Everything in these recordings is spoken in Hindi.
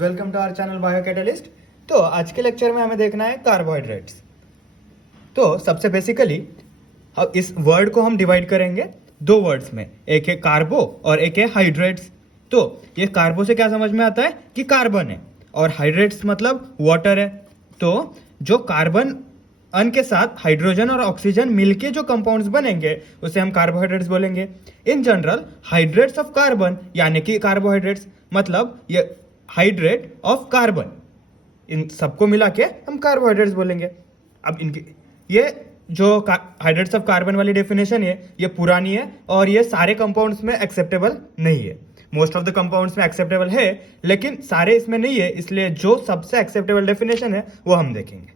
Welcome to our channel bio catalyst. तो आज के लेक्चर में हमें देखना है कार्बोहाइड्रेट्स। तो सबसे बेसिकली इस वर्ड को हम डिवाइड करेंगे दो वर्ड्स में, एक है कार्बो और एक है हाइड्रेट्स। तो ये कार्बो से क्या समझ में आता है कि कार्बन है, और हाइड्रेट्स मतलब वाटर है। तो जो कार्बन अन के साथ हाइड्रोजन और ऑक्सीजन मिलके जो कंपाउंड्स बनेंगे उसे हम कार्बोहाइड्रेट्स बोलेंगे। In general hydrates of carbon यानी कि कार्बोहाइड्रेट्स मतलब ये हाइड्रेट ऑफ कार्बन, इन सबको मिला के हम कार्बोहाइड्रेट्स बोलेंगे। अब इनके ये जो हाइड्रेट्स ऑफ कार्बन वाली डेफिनेशन है ये पुरानी है और ये सारे कंपाउंड्स में एक्सेप्टेबल नहीं है। मोस्ट ऑफ द कंपाउंड्स में एक्सेप्टेबल है लेकिन सारे इसमें नहीं है, इसलिए जो सबसे एक्सेप्टेबल डेफिनेशन है वो हम देखेंगे।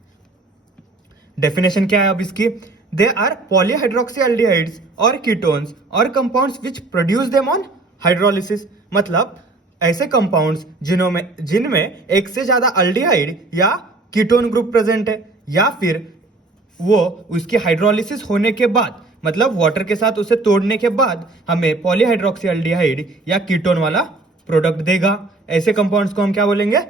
डेफिनेशन क्या है अब इसकी? दे आर पॉलीहाइड्रोक्सीएल्डिहाइड्स और कीटोन्स और compounds which produce them on hydrolysis. मतलब ऐसे कंपाउंड्स जिनमें एक से ज्यादा अल्डिहाइड या कीटोन ग्रुप प्रेजेंट है, या फिर वो उसकी हाइड्रोलिसिस होने के बाद मतलब वाटर के साथ उसे तोड़ने के बाद हमें पॉलीहाइड्रोक्सीएल्डिहाइड या कीटोन वाला प्रोडक्ट देगा। ऐसे कंपाउंड्स को हम क्या बोलेंगे?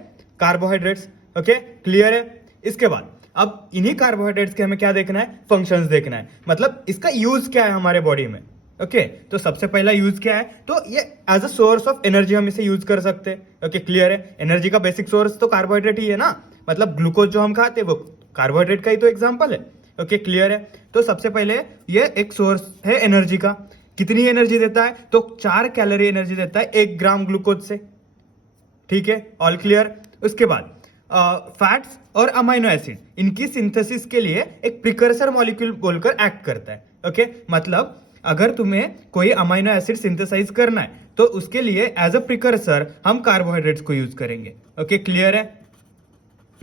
कार्बोहाइड्रेट्स। ओके, क्लियर है? इसके बाद अब इन्हीं कार्बोहाइड्रेट्स के हमें क्या देखना है? फंक्शंस देखना है, मतलब इसका यूज क्या है हमारे बॉडी में। ओके, तो सबसे पहला यूज क्या है? तो ये as a source of energy हम इसे यूज कर सकते हैं। ओके, क्लियर है? एनर्जी का बेसिक सोर्स तो कार्बोहाइड्रेट ही है ना, मतलब ग्लूकोज जो हम खाते हैं वो कार्बोहाइड्रेट का ही तो एग्जाम्पल है। ओके, क्लियर है? तो सबसे पहले ये एक सोर्स है एनर्जी का। कितनी एनर्जी देता है? तो 4 कैलोरी एनर्जी देता है 1 ग्राम ग्लूकोज से। ठीक है, ऑल क्लियर? उसके बाद फैट्स और अमाइनो एसिड इनकी सिंथेसिस के लिए एक प्रिकर्सर मॉलिक्यूल बोलकर एक्ट करता है। ओके, मतलब अगर तुम्हें कोई अमाइनो एसिड सिंथेसाइज करना है तो उसके लिए एज अ प्रिकर्सर हम कार्बोहाइड्रेट्स को यूज करेंगे। ओके, क्लियर है?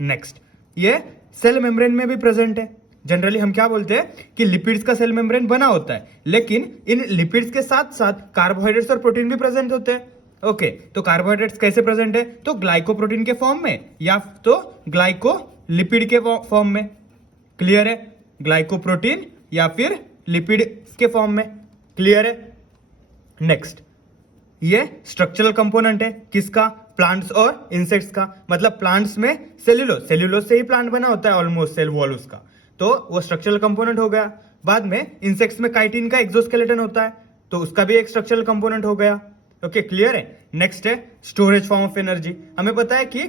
नेक्स्ट, ये सेल मेम्ब्रेन में भी प्रेजेंट है। जनरली हम क्या बोलते हैं कि लिपिड्स का सेल मेम्ब्रेन बना होता है, लेकिन इन लिपिड्स के साथ साथ कार्बोहाइड्रेट्स और प्रोटीन भी प्रेजेंट होते हैं। ओके, तो कार्बोहाइड्रेट्स कैसे प्रेजेंट है? तो ग्लाइकोप्रोटीन के फॉर्म में या तो ग्लाइकोलिपिड के फॉर्म में। क्लियर है? ग्लाइकोप्रोटीन या फिर लिपिड के फॉर्म में। क्लियर है? नेक्स्ट, ये स्ट्रक्चरल कंपोनेंट है किसका? प्लांट्स और इंसेक्ट्स का। मतलब प्लांट्स में सेल्यूलोज से ही प्लांट बना होता है ऑलमोस्ट, सेल वॉल उसका, तो वो स्ट्रक्चरल कंपोनेंट हो गया। बाद में इंसेक्ट्स में काइटिन का एक्सोस्केलेटन होता है, तो उसका भी एक स्ट्रक्चरल कंपोनेंट हो गया। ओके, क्लियर है? नेक्स्ट है स्टोरेज फॉर्म ऑफ एनर्जी। हमें पता है कि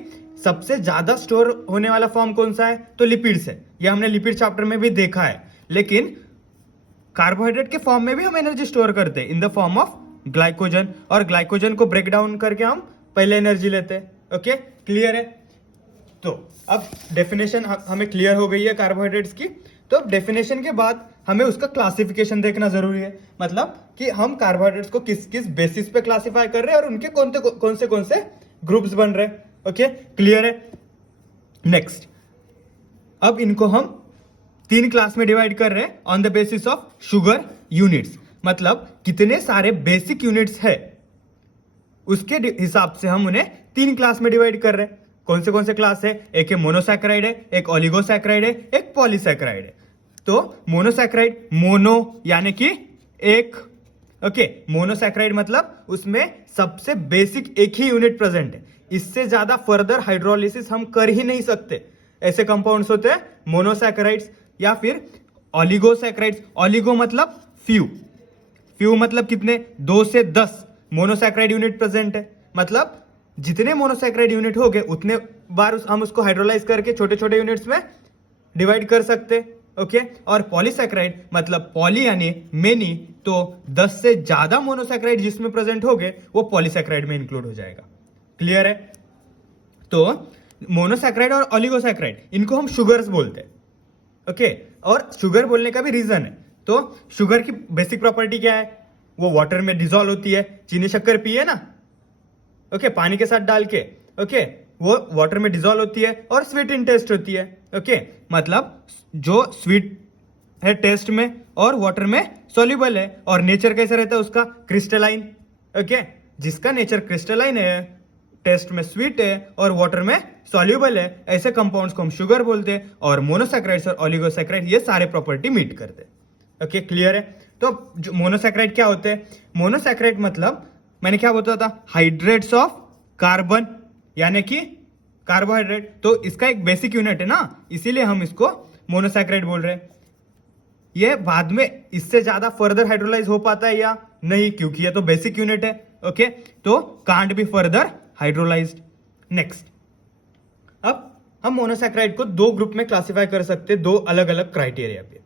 सबसे ज्यादा स्टोर होने वाला फॉर्म कौन सा है? तो लिपिड्स है। ये हमने लिपिड चैप्टर में भी देखा है। लेकिन कार्बोहाइड्रेट के फॉर्म में भी हम एनर्जी स्टोर करते हैं in the form of glycogen, और ग्लाइकोजन को ब्रेक डाउन करके हम पहले एनर्जी लेते हैं। ओके, क्लियर है? तो अब डेफिनेशन हमें क्लियर हो गई है कार्बोहाइड्रेट्स की। तो अब डेफिनेशन के बाद हमें उसका क्लासिफिकेशन देखना जरूरी है, मतलब कि हम कार्बोहाइड्रेट्स को किस किस बेसिस पे क्लासिफाई कर रहे हैं और उनके कौन से ग्रुप्स बन रहे हैं। ओके, क्लियर है? नेक्स्ट, अब इनको हम 3 क्लास में डिवाइड कर रहे हैं on the basis of sugar units. मतलब कितने सारे बेसिक यूनिट्स है उसके हिसाब से हम उन्हें 3 क्लास में डिवाइड कर रहे हैं। कौन से क्लास है? एक है मोनोसैकेराइड है, एक ओलिगोसैकेराइड है, एक पॉलीसैकेराइड है। तो मोनोसैकेराइड, मोनो यानी कि एक। ओके, मोनोसैकेराइड मतलब उसमें सबसे बेसिक एक ही यूनिट प्रेजेंट है, इससे ज्यादा फर्दर हाइड्रोलिसिस हम कर ही नहीं सकते। ऐसे कंपाउंड्स होते हैं मोनोसैकेराइड्स। या फिर ओलिगोसैकेराइड्स। ओलिगो मतलब फ्यू मतलब कितने? 2 से 10 मोनोसैकेराइड यूनिट प्रेजेंट है। मतलब जितने मोनोसैकेराइड यूनिट हो गए उतने बार हम उसको हाइड्रोलाइज करके छोटे छोटे यूनिट्स में डिवाइड कर सकते। ओके, और पॉलीसैकेराइड मतलब पॉली यानी मेनी, तो 10 से ज्यादा मोनोसैकेराइड जिसमें प्रेजेंट हो गए वो पॉलीसैकेराइड में इंक्लूड हो जाएगा। क्लियर है? तो मोनोसैकेराइड और ओलिगोसैकेराइड इनको हम शुगर्स बोलते हैं। ओके, और शुगर बोलने का भी रीजन है। तो शुगर की बेसिक प्रॉपर्टी क्या है? वो वाटर में डिसॉल्व होती है। चीनी शक्कर पिए ना, ओके, पानी के साथ डाल के, ओके, वो वाटर में डिसॉल्व होती है और स्वीट इन टेस्ट होती है। ओके, मतलब जो स्वीट है टेस्ट में और वाटर में सॉल्युबल है। और नेचर कैसा रहता है उसका? क्रिस्टलाइन। ओके, जिसका नेचर क्रिस्टलाइन है, टेस्ट में स्वीट है और वाटर में सॉल्युबल है, ऐसे कंपाउंड्स को हम शुगर बोलते हैं। और मोनोसैकेराइड्स और ओलिगोसैकेराइड ये सारे प्रॉपर्टी मीट करते हैं। ओके, क्लियर है? तो जो मोनोसैकेराइड क्या होते हैं? मोनोसैकेराइड मतलब मैंने क्या बोलता था? Hydrates of carbon. यानी कि कार्बोहाइड्रेट। तो इसका एक बेसिक यूनिट है ना, इसीलिए हम इसको मोनोसैकेराइड बोल रहे हैं। ये बाद में इससे ज्यादा फर्दर हाइड्रोलाइज हो पाता है या नहीं, क्योंकि ये तो बेसिक यूनिट है। ओके, तो can't be further hydrolysed. Next, अब हम मोनोसैकेराइड को दो ग्रुप में क्लासिफाई कर सकते हैं, दो अलग अलग क्राइटेरिया पे।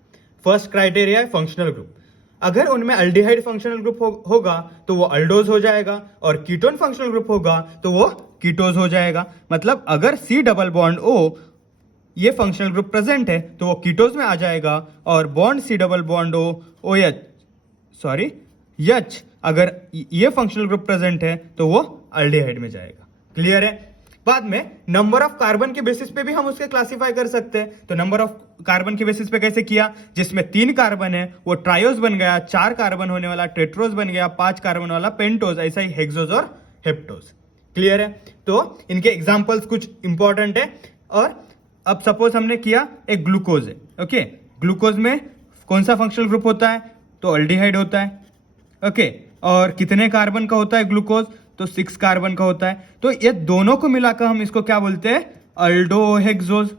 फर्स्ट क्राइटेरिया है फंक्शनल ग्रुप। अगर उनमें अल्डिहाइड फंक्शनल ग्रुप होगा तो वो अल्डोज हो जाएगा, और कीटोन फंक्शनल ग्रुप होगा तो वो कीटोज हो जाएगा। मतलब अगर C डबल बॉन्ड O ये फंक्शनल ग्रुप प्रेजेंट है तो वो कीटोज में आ जाएगा, और bond C double bond H अगर ये फंक्शनल ग्रुप प्रेजेंट है तो वो अल्डिहाइड में जाएगा। क्लियर है? बाद में नंबर ऑफ कार्बन के बेसिस पे भी हम उसके क्लासिफाई कर सकते हैं। तो नंबर ऑफ कार्बन के बेसिस पे कैसे किया? जिसमें 3 कार्बन है वो ट्रायोज बन गया, 4 कार्बन होने वाला टेट्रोज बन गया, 5 कार्बन वाला पेंटोज, ऐसा ही हेक्सोज और हेप्टोज। क्लियर है? तो इनके एग्जांपल्स कुछ इंपॉर्टेंट है। और अब सपोज हमने किया एक ग्लूकोज है। ओके, ग्लूकोज में कौन सा फंक्शनल ग्रुप होता है? तो अल्डिहाइड होता है। ओके, और कितने कार्बन का होता है ग्लूकोज? तो 6 कार्बन का होता है। तो ये दोनों को मिलाकर हम इसको क्या बोलते हैं? अल्डोहेक्सोज।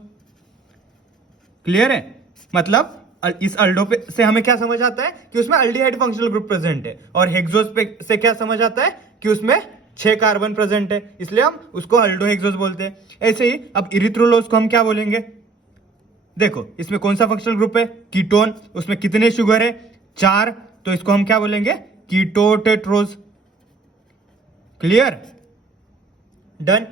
क्लियर है? मतलब इस अल्डो पे से हमें क्या समझ आता है कि उसमें अल्डिहाइड फंक्शनल ग्रुप प्रेजेंट है, और हेक्सोज पे से क्या समझ आता है कि उसमें 6 कार्बन प्रेजेंट है, इसलिए हम उसको अल्डोहेक्सोज बोलते हैं। ऐसे ही अब इरिथ्रोलोज को हम क्या बोलेंगे? देखो इसमें कौन सा फंक्शनल ग्रुप है? कीटोन। उसमें कितने शुगर है? 4, तो इसको हम क्या बोलेंगे? कीटोटेट्रोज। क्लियर? डन।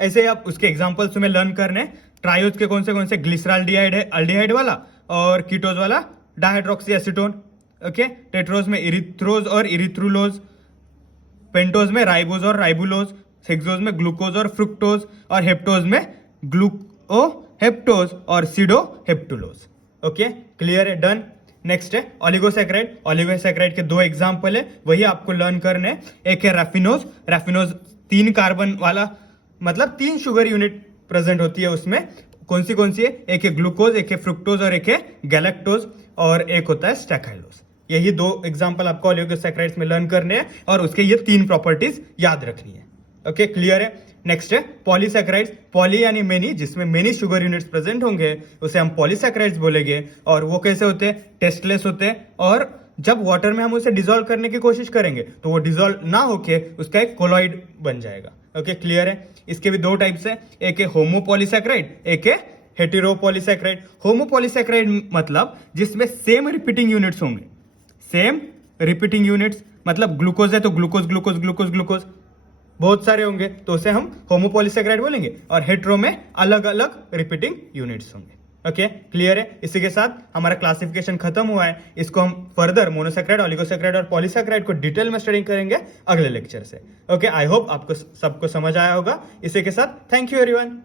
ऐसे ही आप उसके एग्जांपल्स में लर्न करने। ट्रायोज के कौन से ग्लिसराल्डिहाइड है, अल्डिहाइड वाला, और कीटोज वाला डाइहाइड्रोक्सी एसीटोन। ओके, टेट्रोज में इरिथ्रोज और इरिथ्रुलोज, पेंटोज में राइबोज और राइबुलोज, हेक्सोज में ग्लूकोज और फ्रुक्टोज, और हेप्टोज में ग्लूकोहेप्टोज और सिडोहेप्टुलोज। ओके, क्लियर है? डन। नेक्स्ट है ओलिगोसैकेराइड। ओलिगोसैकेराइड के 2 एग्जांपल है, वही आपको लर्न करने। एक है रैफिनोज। रैफिनोज 3 कार्बन वाला, मतलब 3 शुगर यूनिट प्रेजेंट होती है उसमें। कौन सी है? एक है ग्लूकोज, एक है फ्रुक्टोज और एक है गैलेक्टोज, और एक होता है स्टैकाइलोज। यही 2 एग्जांपल आपको ओलिगोसैकेराइड्स में लर्न करने हैं, और उसके ये 3 प्रॉपर्टीज याद रखनी है। ओके, क्लियर है? नेक्स्ट है पॉलीसैकेराइड्स। पॉली यानी मेनी, जिसमें मेनी शुगर यूनिट्स प्रेजेंट होंगे उसे हम पॉलीसैकेराइड्स बोलेंगे। और वो कैसे होते हैं? टेस्टलेस होते हैं, और जब वाटर में हम उसे डिसॉल्व करने की कोशिश करेंगे तो वो डिसॉल्व ना होके उसका एक कोलॉइड बन जाएगा। ओके, क्लियर है? इसके भी 2 टाइप्स है, एक है होमोपॉलीसैकेराइड, एक है हेटेरोपॉलीसैकेराइड। होमोपॉलीसैकेराइड मतलब जिसमें सेम रिपीटिंग यूनिट्स होंगे। सेम रिपीटिंग यूनिट्स मतलब ग्लूकोज है तो ग्लूकोज ग्लूकोज ग्लूकोज ग्लूकोज बहुत सारे होंगे, तो उसे हम होमोपॉलीसैकेराइड बोलेंगे। और हेटेरो में अलग अलग रिपीटिंग यूनिट्स होंगे। ओके, क्लियर है? इसी के साथ हमारा क्लासिफिकेशन खत्म हुआ है। इसको हम फर्दर मोनोसैकेराइड, ओलिगोसैकेराइड और पॉलीसैकेराइड को डिटेल में स्टडी करेंगे अगले लेक्चर से। ओके, आई होप आपको सबको समझ आया होगा। इसी के साथ थैंक यू एवरीवन।